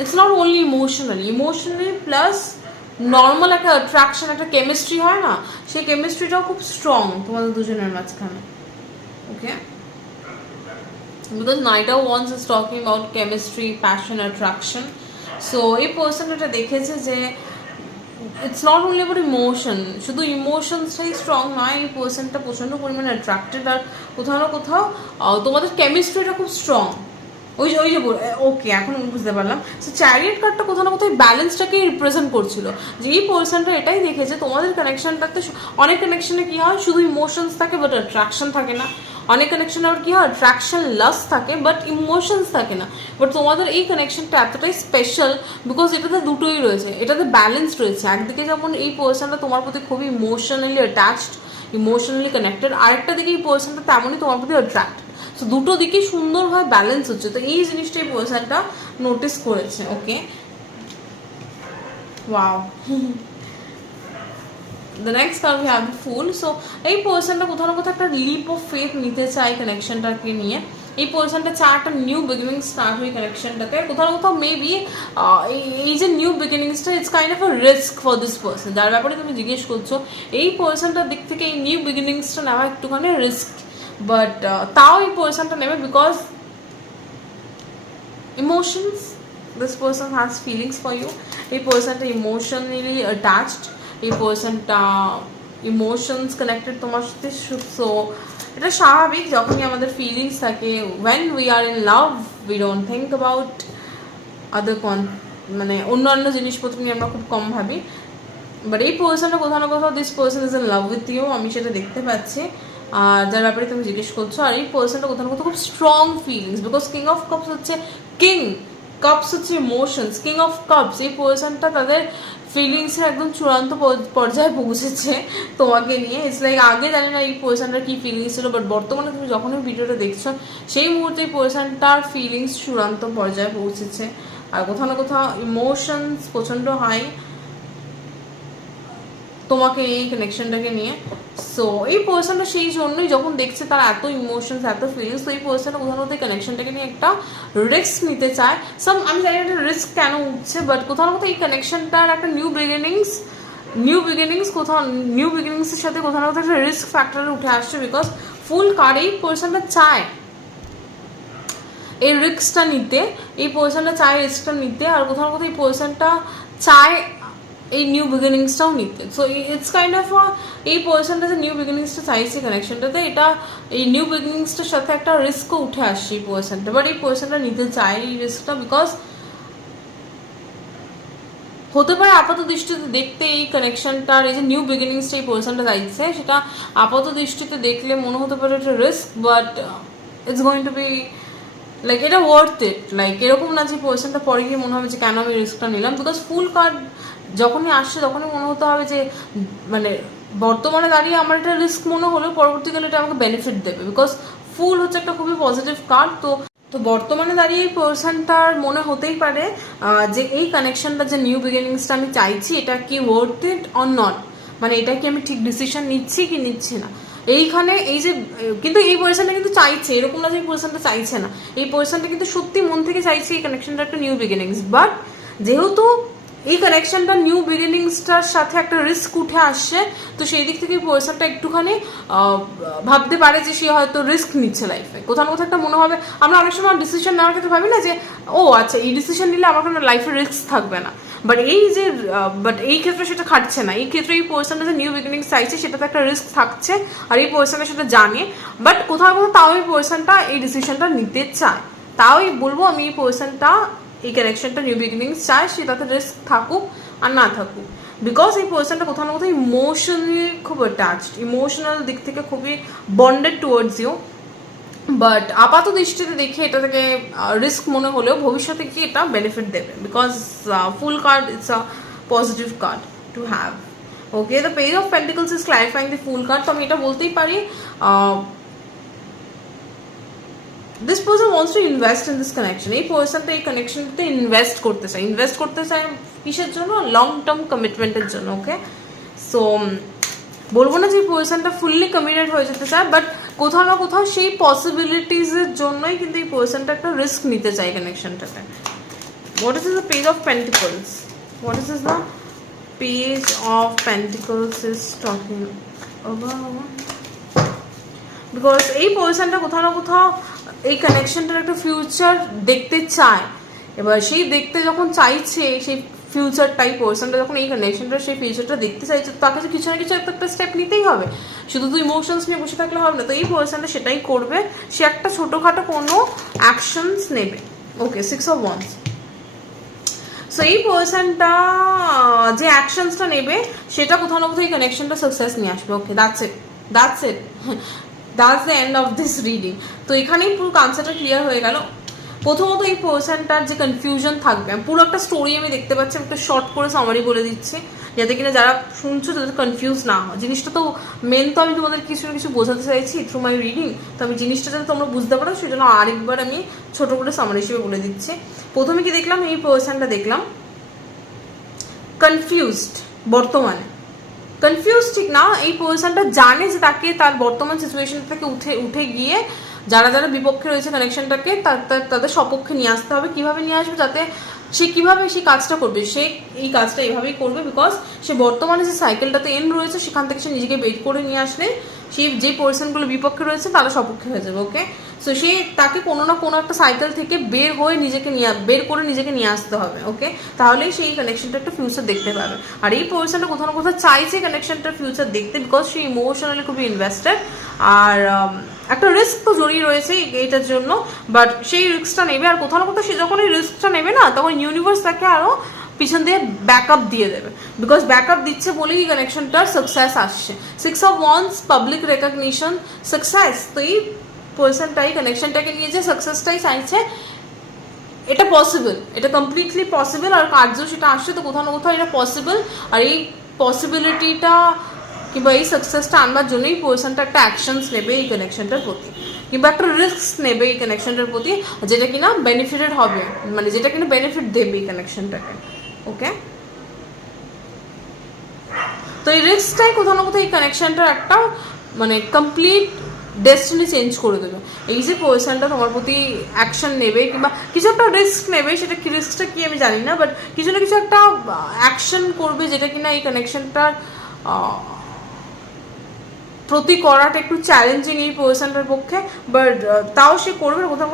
It's not only emotionally plus normal একটা অ্যাট্রাকশন, একটা কেমিস্ট্রি হয় না, সেই কেমিস্ট্রিটাও খুব স্ট্রং তোমাদের দুজনের মাঝখানে। ওকে, because Knight of Wands is talking about chemistry, passion, attraction. So এই পার্সনটা দেখেছে যে it's not only about emotion, শুধু ইমোশনসটাই স্ট্রং নয়, এই পার্সনটা প্রচণ্ড পরিমাণে অ্যাট্রাক্টেড, আর কোথাও না কোথাও তোমাদের কেমিস্ট্রিটা খুব স্ট্রং। ওই যে ওকে, এখন বুঝতে পারলাম। সো চ্যারিয়ট কার্ডটা কোথাও না কোথাও ব্যালেন্সটাকে রিপ্রেজেন্ট করছিল, যে এই পার্সনটা এটাই দেখেছে তোমাদের কানেকশনটাতে। অনেক কানেকশনে কি হয়, শুধু ইমোশনস থাকে বাট অ্যাট্রাকশন থাকে না। অনেক কানেকশন আবার কি হয়, অ্যাট্রাকশন লাস্ট থাকে বাট ইমোশনস থাকে না। বাট তোমাদের এই কানেকশনটা এতটাই স্পেশাল বিকজ এটাতে দুটোই রয়েছে, এটাতে ব্যালেন্স রয়েছে। একদিকে যেমন এই পার্সনটা তোমার প্রতি খুবই ইমোশনালি অ্যাটাচড, ইমোশনালি কানেক্টেড, আরেকটা দিকে এই পার্সনটা তেমনই তোমার প্রতি অ্যাট্রাক্টেড। সো দুটো দিকেই সুন্দরভাবে ব্যালেন্স হচ্ছে। তো এই জিনিসটা এই পার্সনটা নোটিস করেছে। Okay, wow. The next card we have the fool. So এই পার্সনটা কোথাও না কোথাও একটা লিপ অফ ফেথ নিতে চায় কানেকশনটাকে নিয়ে। এই পার্সনটা চায় একটা নিউ বিগিনিং স্টার্ট হয় কানেকশনটাতে। কোথাও না কোথাও মেবি এই যে নিউ বিগিনিংসটা it's kind of a risk for this person, যার ব্যাপারে তুমি জিজ্ঞেস করছো। এই পার্সনটার দিক থেকে এই নিউ বিগিনিংসটা নেওয়া একটুখানি রিস্ক, বাট তাও এই পার্সনটা নেবে because emotions, this person has feelings for you. এই পার্সনটা ইমোশনালি অ্যাটাচড, এই পার্সনটা ইমোশনস কানেক্টেড তোমার সাথে। সো এটা স্বাভাবিক, যখনই আমাদের ফিলিংস থাকে, when we are in love we don't think about other মানে অন্যান্য জিনিসপত্র নিয়ে আমরা খুব কম ভাবি। বাট এই পার্সনটা কোথাও না কোথাও this person is in love with you, আমি সেটা দেখতে পাচ্ছি। আর যার ব্যাপারে তুমি জিজ্ঞেস করছো। আর এই পার্সনটা কোথাও না কোথাও খুব strong feelings, because king of cups হচ্ছে কিং, কাপস হচ্ছে ইমোশনস, কিং অফ কাপস। এই পার্সনটা তাদের ফিলিংসের একদম চূড়ান্ত পর্যায়ে পৌঁছেছে তোমাকে নিয়ে। ইটস লাইক আগে জানি না এই পার্সনটার কী ফিলিংস ছিল, বাট বর্তমানে তুমি যখনই ভিডিওটা দেখছো সেই মুহূর্তে এই পার্সনটার ফিলিংস চূড়ান্ত পর্যায়ে পৌঁছেছে। আর কোথাও না কোথাও ইমোশনস প্রচণ্ড হাই তোমাকে এই কানেকশনটাকে নিয়ে। সো এই পার্সনটা সেই জন্যই যখন দেখছে তার এত ইমোশনস, এত ফিলিংস, তো এই পার্সনটা কোথাও কোথাও কানেকশনটাকে নিয়ে একটা রিস্ক নিতে চায়। আমি জানি একটা রিস্ক কেন উঠছে, বাট কোথাও না কোথাও এই কানেকশনটার একটা নিউ বিগিনিংস কোথাও নিউ বিগিনিংসের সাথে কোথাও না কোথাও একটা রিস্ক ফ্যাক্টরে উঠে আসছে। বিকজ ফুল কার্ড এই পার্সনটা চায় এই রিস্কটা নিতে, এই পার্সনটা চায় রিস্কটা নিতে, আর কোথাও না কোথাও এই পার্সনটা চায় এই নিউ বিগিনিংসটাও নিতে। সো ইটস কাইন্ড অফ এই পার্সনটা যে নিউ বিগিনিংসটা চাইছে কানেকশনটাতে, এটা এই নিউ বিগিনিংসটার সাথে একটা রিস্কও উঠে আসছে এই পার্সনটা। বাট এই পার্সনটা নিতে চায় এই রিস্কটা বিকজ হতে পারে আপাত দৃষ্টিতে দেখতে এই কানেকশনটার এই যে নিউ বিগিনিংসটা এই পার্সনটা চাইছে, সেটা আপাত দৃষ্টিতে দেখলে মনে হতে পারে এটা risk, but it's going to be like এটা ওয়ার্থ ইট। লাইক এরকম না যে পার্সনটা পরে গিয়ে মনে হবে যে কেন আমি রিস্কটা নিলাম। বিকজ ফুল কার্ড যখনই আসছে তখনই মনে হতে হবে যে মানে বর্তমানে দাঁড়িয়ে আমার এটা রিস্ক মনে হলেও পরবর্তীকালে এটা আমাকে বেনিফিট দেবে। বিকজ ফুল হচ্ছে একটা খুবই পজিটিভ কার্ড। তো বর্তমানে দাঁড়িয়ে এই পার্সনটার মনে হতেই পারে যে এই কানেকশনটা যে নিউ বিগিনিংসটা আমি চাইছি এটা কি ওয়ার্থ ইট অর নট, মানে এটা কি আমি ঠিক ডিসিশন নিচ্ছি কি নিচ্ছি না এইখানে। এই যে কিন্তু এই পার্সনটা কিন্তু চাইছে, এরকম না যে এই পার্সনটা চাইছে না, এই পার্সনটা কিন্তু সত্যি মন থেকে চাইছে এই কানেকশনটা একটা নিউ বিগিনিংস। বাট যেহেতু এই কানেকশনটা নিউ বিগিনিংসটার সাথে একটা রিস্ক উঠে আসছে, তো সেই দিক থেকে পার্সনটা একটুখানি ভাবতে পারে যে সে হয়তো রিস্ক নিচ্ছে লাইফে। কোথাও না কোথাও একটা মনে হবে, আমরা অনেক সময় ডিসিশন নেওয়ার ক্ষেত্রে ভাবি না যে ও আচ্ছা এই ডিসিশন নিলে আমার কোনো লাইফে রিস্ক থাকবে না, বাট এই ক্ষেত্রে সেটা খাটছে না। এই ক্ষেত্রে এই পার্সনটা যে নিউ বিগিনিংস চাইছে সেটাতে একটা রিস্ক থাকছে, আর এই পার্সনটা সেটা জানে। বাট কোথাও কোথাও তাও এই পার্সনটা এই ডিসিশনটা নিতে চায়। তাওই বলবো আমি এই পার্সনটা এই কানেকশনটা নিউ বিগিনিংস চায়, সেটাতে রিস্ক থাকুক আর না থাকুক। বিকজ এই পার্সনটা কোথাও না কোথাও ইমোশনালি খুব অ্যাটাচড, ইমোশনাল দিক থেকে খুবই বন্ডেড টুয়ার্ডস ইউ। বাট আপাত দৃষ্টিতে দেখে এটা থেকে রিস্ক মনে হলেও ভবিষ্যতে কি এটা বেনিফিট দেবে, because fool card it's a positive card to have. Okay, the page of pentacles is clarifying the fool card. তো আমি এটা বলতেই পারি this person wants to invest in this connection. এই পার্সনটা এই কানেকশনটাতে ইনভেস্ট করতে চায় কিসের জন্য? লং টার্ম কমিটমেন্টের জন্য। ওকে, সো বলবো না যে এই পার্সনটা ফুললি কমিটেড হয়ে যেতে চায়, বাট কোথাও না কোথাও সেই পসিবিলিটিসের জন্যই কিন্তু এই পার্সনটা একটা রিস্ক নিতে চায় কানেকশনটাতে। What is the page of pentacles? What is the page of pentacles is talking about? Because এই পার্সনটা কোথাও না কোথাও এই কানেকশনটার একটা ফিউচার দেখতে চায়। এবার সেই দেখতে যখন চাইছে, সেই ফিউচারটাই পার্সনটা যখন এই কানেকশনটা সেই ফিউচারটা দেখতে চাইছে, তাকে তো কিছু না কিছু একটা স্টেপ নিতেই হবে। শুধু তো ইমোশনস নিয়ে বসে থাকলে হবে না। তো এই পার্সনটা সেটাই করবে, সে একটা ছোটোখাটো কোনো অ্যাকশনস নেবে। ওকে, 6 of Wands। সো এই পার্সনটা যে অ্যাকশনসটা নেবে সেটা কোথাও না কোথাও এই কানেকশনটা সাকসেস নিয়ে আসবে। Okay, that's it. That's the end of this reading. তো এখানেই পুরো কনসেপ্টটা ক্লিয়ার হয়ে গেল। প্রথমত এই পার্সনটার যে কনফিউশন থাকবে, পুরো একটা স্টোরি আমি দেখতে পাচ্ছি, একটা শর্ট করে সামারি বলে দিচ্ছি যাতে কিনা যারা শুনছো তাদের কনফিউজ না হয়। জিনিসটা তো মেন, তো আমি তোমাদের কিছু না কিছু বোঝাতে চাইছি থ্রু মাই রিডিং। তো আমি জিনিসটা যাতে তোমরা বুঝতে পারো সেজন্য আরেকবার আমি ছোট করে সামারি হিসেবে বলে দিচ্ছি। প্রথমে কি দেখলাম, এই পার্সনটা দেখলাম কনফিউজড। বর্তমানে কনফিউজ ঠিক না, এই পার্সনটা জানে যে তাকে তার বর্তমান সিচুয়েশন থেকে উঠে গিয়ে যারা যারা বিপক্ষে রয়েছে কানেকশনটাকে তাদের সপক্ষে নিয়ে আসতে হবে। কিভাবে নিয়ে আসবে, যাতে সে কিভাবে সেই কাজটা করবে, সে এই কাজটা এভাবেই করবে বিকজ সে বর্তমানে যে সাইকেলটাতে এন্ড রয়েছে সেখান থেকে সে নিজেকে বের করে নিয়ে আসলে সেই যে পার্সনগুলো বিপক্ষে রয়েছে তারা সপক্ষে হয়ে যাবে। ওকে, সো সে তাকে কোনো না কোনো একটা সাইকেল থেকে বের করে নিজেকে নিয়ে আসতে হবে। ওকে, তাহলেই সেই কানেকশনটা একটা ফিউচার দেখতে পাবে। আর এই পার্সনটা কোথাও না কোথাও চাইছে কানেকশনটার ফিউচার দেখতে বিকজ সে ইমোশনালি খুবই ইনভেস্টেড। আর একটা রিস্ক তো জড়িয়ে রয়েছে এইটার জন্য, বাট সেই রিস্কটা নেবে। আর কোথাও না কোথাও সে যখন এই রিস্কটা নেবে না, তখন ইউনিভার্স তাকে আরও পিছন দিয়ে ব্যাকআপ দিয়ে দেবে বিকজ ব্যাকআপ দিচ্ছে বলেই কানেকশনটার সাকসেস আসছে। 6 of Wands, public recognition, success. তো এই পার্সনটাই কানেকশনটাকে নিয়ে যে সাকসেসটাই চাইছে, এটা পসিবল, এটা কমপ্লিটলি পসিবল। আর কার্য সেটা আসছে, তো কোথাও না কোথাও এটা পসিবল। আর এই পসিবিলিটিটা কিংবা এই সাকসেসটা আনবার জন্যই পার্সনটা একটা অ্যাকশনস নেবে এই কানেকশনটার প্রতি, কিংবা একটা রিস্ক নেবে এই কানেকশনটার প্রতি, যেটা কিনা বেনিফিটেড হবে, মানে যেটা কিনা বেনিফিট দেবে এই কানেকশনটাকে। ওকে, তো এই রিস্কটাই কোথাও না কোথাও এই কানেকশনটার একটা মানে কমপ্লিট ডেস্টিনি চেঞ্জ করে দেবে। এই যে পার্সনটা তোমার প্রতি অ্যাকশন নেবে কিংবা কিছু একটা রিস্ক নেবে, সেটা কি রিস্কটা কি আমি জানি না, বাট কিছু না কিছু একটা অ্যাকশন করবে যেটা কিনা এই কানেকশনটার প্রতি করাটা একটু চ্যালেঞ্জিং এই পার্সনটার পক্ষে, বাট তাও সে করবে। কোথাও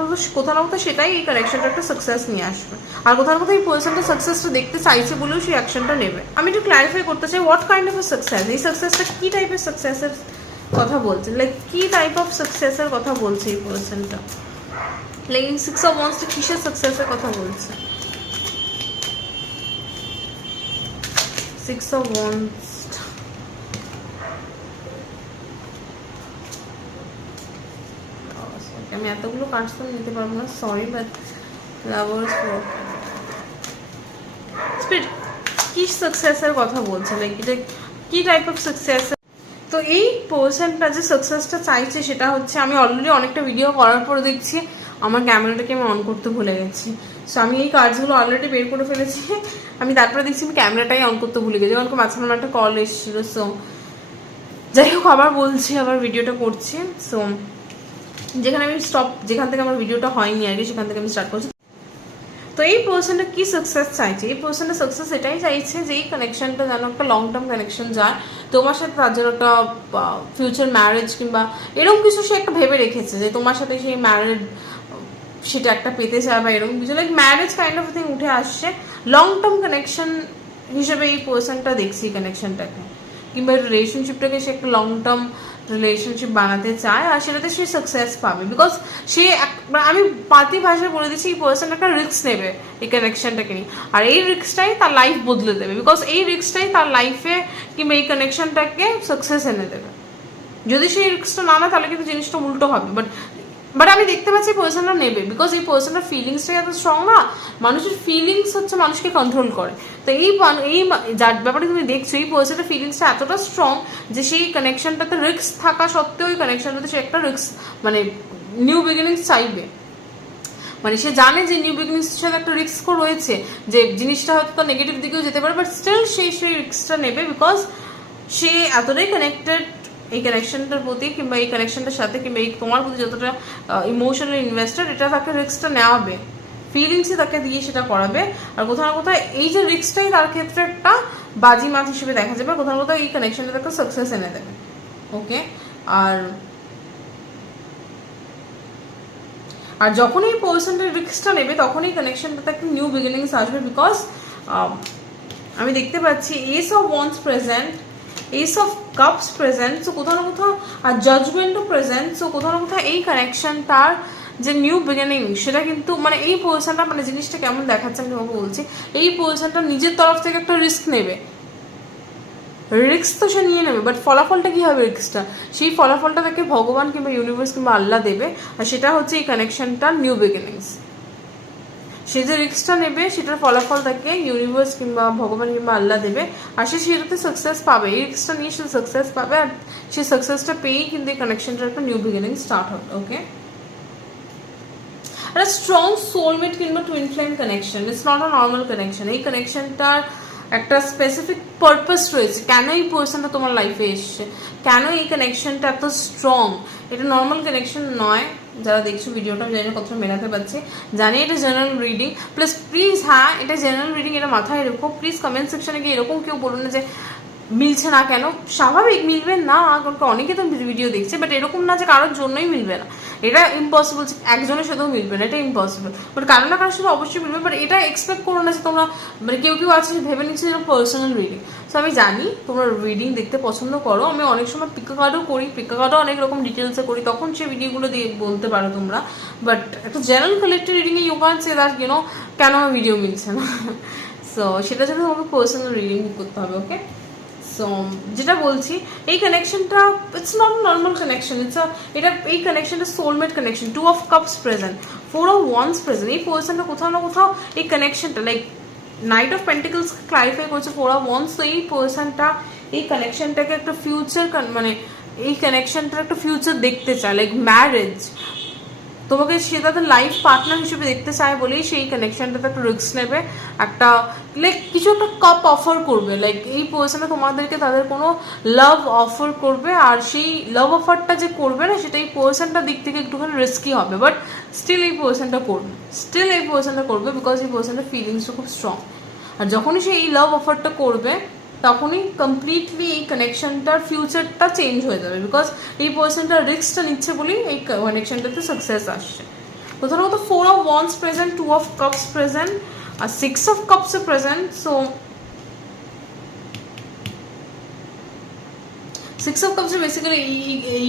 না কোথাও সেটাই এই কানেকশনটা একটা সাকসেস নিয়ে আসবে। আর কোথাও না কোথাও এই পার্সনটা সাকসেসটা দেখতে চাইছে বলেও সেই অ্যাকশনটা নেবে। আমি একটু ক্লারিফাই করতে চাই, what kind of A success, এই সাকসেসটা কী টাইপের সাকসেসের কথা বলছে, লাইক কী টাইপ অফ সাকসেসের কথা বলছে এই পার্সনটা, লাইক 6 of Wands কিসের সাকসেসের কথা বলছে। 6 of Wands, আমি এতগুলো কাজ তো নিতে পারবো না, সরি, বাট লাভার্স স্পিরিট কি সাকসেসের কথা বলছে, লাইক এটা কি টাইপ অফ সাকসেস। তো এই পার্সনটা যে সাকসেসটা চাইছে সেটা হচ্ছে, আমি অলরেডি অনেকটা ভিডিও করার পরে দেখছি আমার ক্যামেরাটাকে আমি অন করতে ভুলে গেছি। সো আমি এই কার্ডসগুলো অলরেডি বের করে ফেলেছি, আমি তারপরে দেখছি আমি ক্যামেরাটাই অন করতে ভুলে গেছি, কারণ মাঝখানে একটা কল এসেছিলো। সো যাই হোক, আবার বলছি, আবার ভিডিওটা করছি। সো যেখানে আমি যেখান থেকে আমার ভিডিওটা হয়নি আর কি, সেখান থেকে আমি স্টার্ট করছি। তো এই পার্সনটা কি সাকসেস চাইছে, এই পার্সনটা সাকসেস এটাই চাইছে যে এই কানেকশনটা যেন একটা লং টার্ম কানেকশন যায় তোমার সাথে, তার জন্য একটা ফিউচার ম্যারেজ কিংবা এরকম কিছু সে একটা ভেবে রেখেছে যে তোমার সাথে সেই ম্যারেজ সেটা একটা পেতে চায় বা এরকম কিছু, like marriage kind of thing উঠে আসছে। লং টার্ম কানেকশন হিসেবে এই পার্সনটা দেখছি কানেকশনটাকে, কিংবা রিলেশনশিপটাকে সে একটা লং টার্ম রিলেশনশিপ বানাতে চায়, আর সেটাতে সে সাকসেস পাবে বিকজ সে আমি পাতি ভাষায় বলে দিচ্ছি এই পার্সন একটা রিস্ক নেবে এই কানেকশনটাকে নিয়ে, আর এই রিস্কটাই তার লাইফ বদলে দেবে বিকজ এই রিস্কটাই তার লাইফে কিংবা এই কানেকশনটাকে সাকসেস এনে দেবে। যদি সেই রিস্কটা না নেয় তাহলে কিন্তু জিনিসটা উল্টো হবে, বাট আমি দেখতে পাচ্ছি এই পার্সনটা নেবে বিকজ এই পার্সনটার ফিলিংসটাই এত স্ট্রং না, মানুষের ফিলিংস হচ্ছে মানুষকে কন্ট্রোল করে। তো এই যার ব্যাপারে তুমি দেখছো এই পার্সনটার ফিলিংসটা এতটা স্ট্রং যে সেই কানেকশনটাতে রিস্ক থাকা সত্ত্বেও ওই কানেকশনটাতে সে একটা রিস্ক মানে নিউ বিগিনিংস চাইবে, মানে সে জানে যে নিউ বিগিনিংসের সাথে একটা রিস্কও রয়েছে, যে জিনিসটা হয়তো তার নেগেটিভ দিকেও যেতে পারে, বাট স্টিল সেই রিস্কটা নেবে বিকজ সে এতটাই কানেক্টেড এই কানেকশনটার প্রতি কিংবা এই কানেকশনটার সাথে কিংবা এই তোমার প্রতি যতটা ইমোশনালি ইনভেস্টেড, এটা তাকে রিস্কটা নেওয়াবে, ফিলিংসই তাকে দিয়ে সেটা করাবে। আর কোথাও না কোথাও এই যে রিস্কটাই তার ক্ষেত্রে একটা বাজিমাত হিসেবে দেখা যাবে, কোথাও না কোথাও এই কানেকশনটা তাকে সাকসেস এনে দেবে। ওকে, আর যখন এই পার্সনটার রিস্কটা নেবে তখন এই কানেকশনটাতে একটা নিউ বিগিনিংস আসবে বিকজ আমি দেখতে পাচ্ছি S of wands present, S of cups present, so কোথাও না কোথাও আর জাজমেন্টও প্রেজেন্ট। সো কোথাও না কোথাও এই কানেকশন তার যে নিউ বিগিনিং সেটা কিন্তু মানে এই পার্সনটা মানে জিনিসটা কেমন দেখাচ্ছে আমি তোমাকে বলছি, এই পার্সনটা নিজের তরফ থেকে একটা রিস্ক নেবে রিস্ক তো সে নিয়ে নেবে, বাট ফলাফলটা কী হবে রিস্কটা, সেই ফলাফলটা তাকে ভগবান কিংবা ইউনিভার্স কিংবা আল্লাহ দেবে, আর সেটা হচ্ছে এই কানেকশনটা নিউ বিগিনিংস। সে যে রিস্কটা নেবে সেটার ফলাফল তাকে ইউনিভার্স কিংবা ভগবান কিংবা আল্লাহ দেবে, আর সে সেটাতে সাকসেস পাবে, এই রিস্কটা নিয়ে সে সাকসেস পাবে, আর সেই সাকসেসটা পেয়েই কিন্তু এই কানেকশনটার একটা নিউ বিগিনিং স্টার্ট হবে। ওকে, একটা স্ট্রং সোলমেট কিংবা twin flame connection, it's not a normal connection. এই কানেকশনটার একটা স্পেসিফিক পারপাস রয়েছে, কেন এই পার্সনটা তোমার লাইফে এসছে, কেন এই কানেকশনটা এত স্ট্রং। এটা নর্মাল কানেকশন নয়। যারা দেখছো ভিডিওটা, আমি জানি না কতটা মেলাতে পারছি, জানি এটা জেনারেল রিডিং। প্লিজ হ্যাঁ, এটা জেনারেল রিডিং, এটা মাথায় রেখো। প্লিজ কমেন্ট সেকশনে গিয়ে এরকম কেউ বলুন না যে মিলছে না কেন, স্বাভাবিক মিলবে না, কারণ অনেকে তো ভিডিও দেখছে, বাট এরকম না যে কারোর জন্যই মিলবে না, এটা ইম্পসিবল। একজনের সাথেও মিলবে না, এটা ইম্পসিবল, বাট কারো না কারোর সাথে অবশ্যই মিলবে। বাট এটা এক্সপেক্ট করো না যে তোমরা, মানে কেউ কেউ আছে ভেবে নিচ্ছে যেন পার্সোনাল রিডিং। সো আমি জানি তোমরা রিডিং দেখতে পছন্দ করো, আমি অনেক সময় পিকা কার্ডও করি, পিকা কার্ডও অনেক রকম ডিটেলসে করি, তখন সেই ভিডিওগুলো দিয়ে বলতে পারো তোমরা। বাট একটা জেনারেল কালেক্টিভ রিডিংয়ে you can say that you know কেন আমার ভিডিও মিলছে না। সো সেটা জন্য তোমাকে পার্সোনাল রিডিং করতে হবে। ওকে, সো যেটা বলছি, এই কানেকশনটা ইটস নট নর্মাল কানেকশন, এটা এই কানেকশনটা soulmate connection. 2 of Cups present, 4 of Wands present. এই পার্সনটা কোথাও না কোথাও এই কানেকশনটা like night of pentacles clarify করছে 4 of Wands। তো এই পার্সনটা এই কানেকশনটাকে একটা ফিউচার, মানে এই কানেকশনটার একটা ফিউচার দেখতে চায়, লাইক ম্যারেজ, তোমাকে সে তাদের লাইফ পার্টনার হিসেবে দেখতে চায় বলেই সেই কানেকশনটাতে একটা রিস্ক নেবে, একটা লাইক কিছু একটা কাপ অফার করবে, লাইক এই পার্সনে তোমাদেরকে তাদের কোনো লাভ অফার করবে, আর সেই লাভ অফারটা যে করবে না সেটা এই পার্সনটার দিক থেকে একটুখানি রিস্কি হবে, বাট স্টিল এই পার্সনটা করবে, বিকজ এই পার্সনটার ফিলিংসটা খুব স্ট্রং। আর যখনই সে এই লাভ অফারটা করবে তখনই কমপ্লিটলি এই কানেকশনটার ফিউচারটা চেঞ্জ হয়ে যাবে, বিকজ এই পার্সনটা রিস্কটা নিচ্ছে বলেই এই কানেকশনটাতে সাকসেস আসছে। প্রথমত 4 of Wands present, 2 of Cups present, আর 6 of Cups present. So 6 of Cups basically এই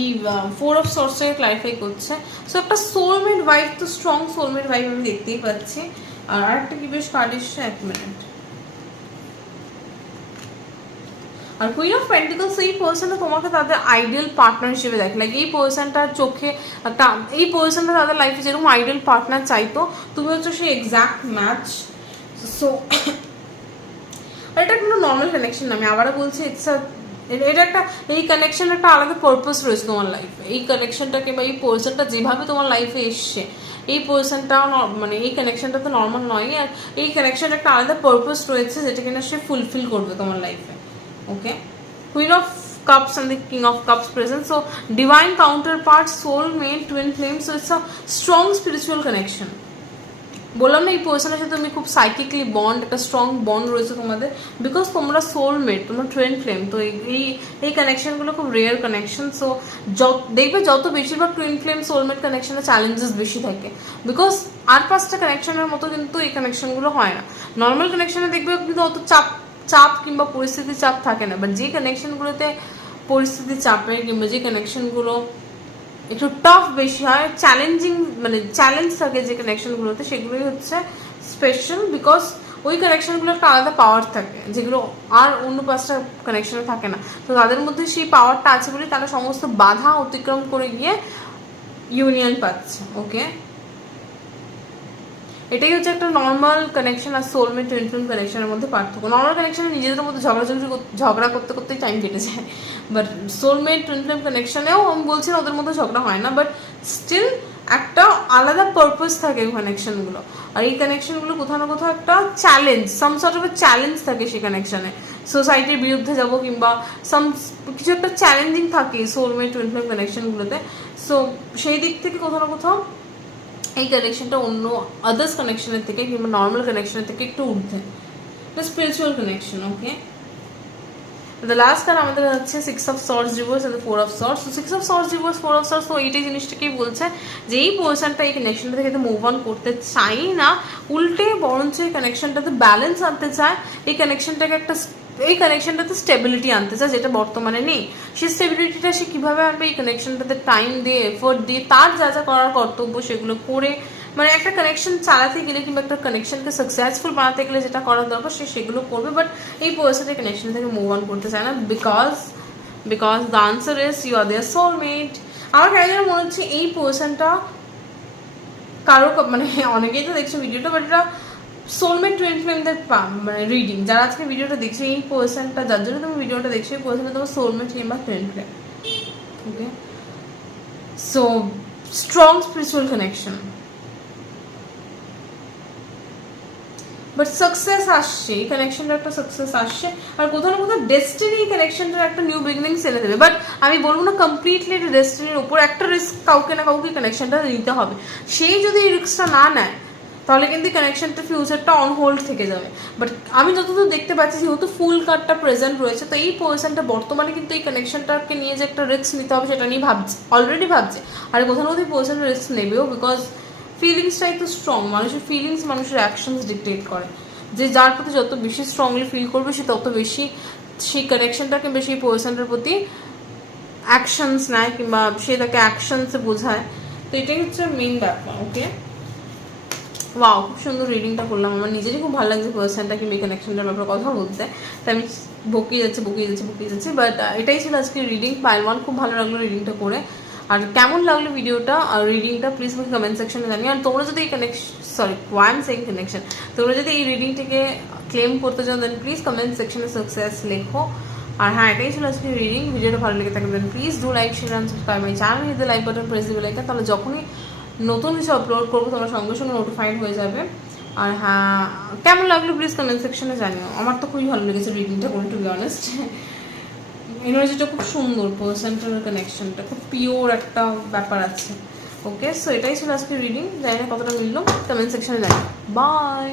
4 of Swords-টাকে ক্লারিফাই করছে। সো একটা সোলমেট ভাইব, তো স্ট্রং সোলমেট ভাইব আমি দেখতেই পাচ্ছি। আর আরেকটা কি বেশ কার্ড এসছে, 1 মিনিট। আর কুইন অফ পেন্টিকলস, এই পার্সনটা তোমাকে তাদের আইডিয়াল পার্টনার হিসেবে দেখে, লাইক এই পার্সনটার চোখে একটা, এই পার্সনটা তাদের লাইফে যেরকম আইডিয়াল পার্টনার চাইতো, তুমি হচ্ছে সেই এক্সাক্ট ম্যাচ। সো এটা কোনো নর্মাল কানেকশন না, আমি আবারও বলছি, এটা একটা, এই কানেকশন একটা আলাদা পারপাস রয়েছে তোমার লাইফে। এই কানেকশনটাকে বা এই পার্সনটা যেভাবে তোমার লাইফে এসছে, এই পার্সনটা মানে এই কানেকশনটা তো নর্মাল নয়, আর এই কানেকশনটা একটা আলাদা পারপাস রয়েছে যেটা কিনা সে ফুলফিল করবে তোমার লাইফে। Okay, Queen of Cups and the King of Cups present. So divine counterpart, soulmate, twin flame. So it's a strong spiritual connection. বললাম না এই পার্সনের সাথে তুমি খুব সাইকিকলি বন্ড, একটা স্ট্রং বন্ড রয়েছে তোমাদের, বিকজ তোমরা সোলমেট, তোমরা টুইন ফ্লেম। তো এই কানেকশনগুলো খুব রেয়ার কানেকশন। সো দেখবে যত বেশিরভাগ টুইন ফ্লেম সোলমেট কানেকশনে চ্যালেঞ্জেস বেশি থাকে, বিকজ আর 5টা কানেকশনের মতো কিন্তু এই কানেকশনগুলো হয় না। নর্মাল কানেকশনে দেখবে কিন্তু অত চাপ কিংবা পরিস্থিতির চাপ থাকে না, বাট যে কানেকশনগুলোতে পরিস্থিতির চাপের কিংবা যে কানেকশনগুলো একটু টাফ বেশি হয়, চ্যালেঞ্জিং, মানে চ্যালেঞ্জ থাকে যে কানেকশনগুলোতে, সেগুলোই হচ্ছে স্পেশাল, বিকজ ওই কানেকশনগুলো একটা আলাদা পাওয়ার থাকে যেগুলো আর অন্য 5টা কানেকশনে থাকে না। তো তাদের মধ্যে সেই পাওয়ারটা আছে বলে তারা সমস্ত বাধা অতিক্রম করে গিয়ে ইউনিয়ন পাচ্ছে। ওকে, এটাই হচ্ছে একটা নর্মাল কানেকশন আর সোলমেট টুইন ফ্লেম কানেকশনের মধ্যে পার্থক্য। নর্মাল কানেকশনে নিজেদের মধ্যে ঝগড়া করতে করতেই টাইম কেটে যায়, বাট সোলমেট টুইন ফ্লেম কানেকশনেও আমি বলছি না ওদের মধ্যে ঝগড়া হয় না, বাট স্টিল একটা আলাদা পারপাস থাকে কানেকশনগুলো। আর এই কানেকশনগুলো কোথাও না কোথাও একটা challenge, some sort of challenge থাকে সেই কানেকশনে, সোসাইটির বিরুদ্ধে যাব কিংবা কিছু একটা চ্যালেঞ্জিং থাকে সোলমেট টুইন ফ্লেম কানেকশনগুলোতে। সো সেই দিক থেকে কোথাও না কোথাও এই কানেকশনটা অন্য আদার্স কানেকশনের থেকে কিংবা নর্মাল কানেকশনের থেকে একটু ঊর্ধ্বে, এটা spiritual connection. Okay, the last card আমাদের হচ্ছে 6 of Swords reverse and the 4 of Swords। তো 6 of Swords reverse, 4 of Swords, তো এইটাই জিনিসটাকেই বলছে যে এই পার্সনটা এই কানেকশনটা থেকে মুভ অন করতে চাই না, উল্টে বরঞ্চ এই কানেকশনটাতে ব্যালেন্স আনতে চায়, এই কানেকশনটাতে স্টেবিলিটি আনতে চায় যেটা বর্তমানে নেই। সেই স্টেবিলিটিটা সে কীভাবে আনবে, এই কানেকশনটাতে টাইম দিয়ে, এফোর্ট দিয়ে, তার যা যা করার কর্তব্য সেগুলো করে মানে একটা কানেকশন চালাতে গেলে কিংবা একটা কানেকশনকে সাকসেসফুল বানাতে গেলে যেটা করার দরকার সেগুলো করবে, বাট এই পার্সনের কানেকশন থেকে মুভ অন করতে চায় না, because the answer is you are their soulmate. আমার কেন মনে হচ্ছে এই পার্সনটা কারো মানে অনেকেই তো দেখছো ভিডিওটা, বাট এটা সোলমেট টুইন ফ্লেমদের মানে রিডিং। যারা আজকে ভিডিওটা দেখছে এই পার্সনটা, যার জন্য তুমি ভিডিওটা দেখছো, এই পার্সনটা তোমার সোলমেট কিংবা twin flame. Okay, so strong spiritual connection, but success আসছে, এই কানেকশনটার একটা সাকসেস আসছে, আর কোথাও না কোথাও ডেস্টিনি এই কানেকশনটার একটা নিউ বিগিনিংস এনে দেবে। বাট আমি বলবো না কমপ্লিটলি এটা ডেস্টিনির উপর, একটা রিস্ক কাউকে না কাউকে কানেকশনটা নিতে হবে। সেই যদি এই রিস্কটা না নেয় তাহলে কিন্তু কানেকশনটা ফিউচারটা অন হোল্ড থেকে যাবে। বাট আমি যতদূর দেখতে পাচ্ছি, যেহেতু ফুল কার্ডটা প্রেজেন্ট রয়েছে, তো এই পার্সনটা বর্তমানে কিন্তু এই কানেকশনটাকে নিয়ে যে একটা রিস্ক নিতে হবে সেটা নিয়ে ভাবছে, অলরেডি ভাবছে, আর কোথাও না কোথাও পার্সনটা রিস্ক নেবেও, বিকজ ফিলিংসটাই তো স্ট্রং। মানুষের ফিলিংস মানুষের অ্যাকশনস ডিকটেট করে, যে যার প্রতি যত বেশি স্ট্রংলি ফিল করবে সে তত বেশি সেই কানেকশনটাকে বেশি পার্সনটার প্রতি অ্যাকশনস নেয় কিংবা সে তাকে অ্যাকশনসে বোঝায়। তো এটাই হচ্ছে মেইন ব্যাপার। ওকে, ওয়াও, খুব সুন্দর রিডিংটা করলাম, আমার নিজেরই খুব ভালো লাগছে পার্সনটা কিংবা কানেকশনটার ব্যাপারে কথা বলতে, তাই আমি বকিয়ে যাচ্ছে। বাট এটাই ছিল আজকে রিডিং পাইল 1। খুব ভালো লাগলো রিডিংটা করে, আর কেমন লাগলো ভিডিওটা আর রিডিংটা প্লিজ আমাকে কমেন্ট সেকশনে জানিও। আর তোমরা যদি এই কানেকশন তোমরা যদি এই রিডিংটিকে ক্লেম করতে চাও দেন প্লিজ কমেন্ট সেকশনে সাকসেস লেখো। আর হ্যাঁ, এটাই ছিল আজকে রিডিং। ভিডিওটা ভালো লেগে থাকে then please do like, share and subscribe my channel, hit the like button, press the bell icon, তাহলে যখনই নতুন কিছু আপলোড করবো তোমরা সঙ্গে সঙ্গে নোটিফাইড হয়ে যাবে। আর হ্যাঁ, কেমন লাগলো প্লিজ কমেন্ট সেকশনে জানিও। আমার তো খুবই ভালো লেগেছে রিডিংটা করে, টু বি অনেস্ট। এনার্জিটা খুব সুন্দর, পার্সনটার কানেকশনটা খুব পিওর একটা ব্যাপার আছে। ওকে, সো এটাই ছিল আজকে রিডিং। জানি না কতটা মিললো, কমেন্ট সেকশনে জানিও। বাই।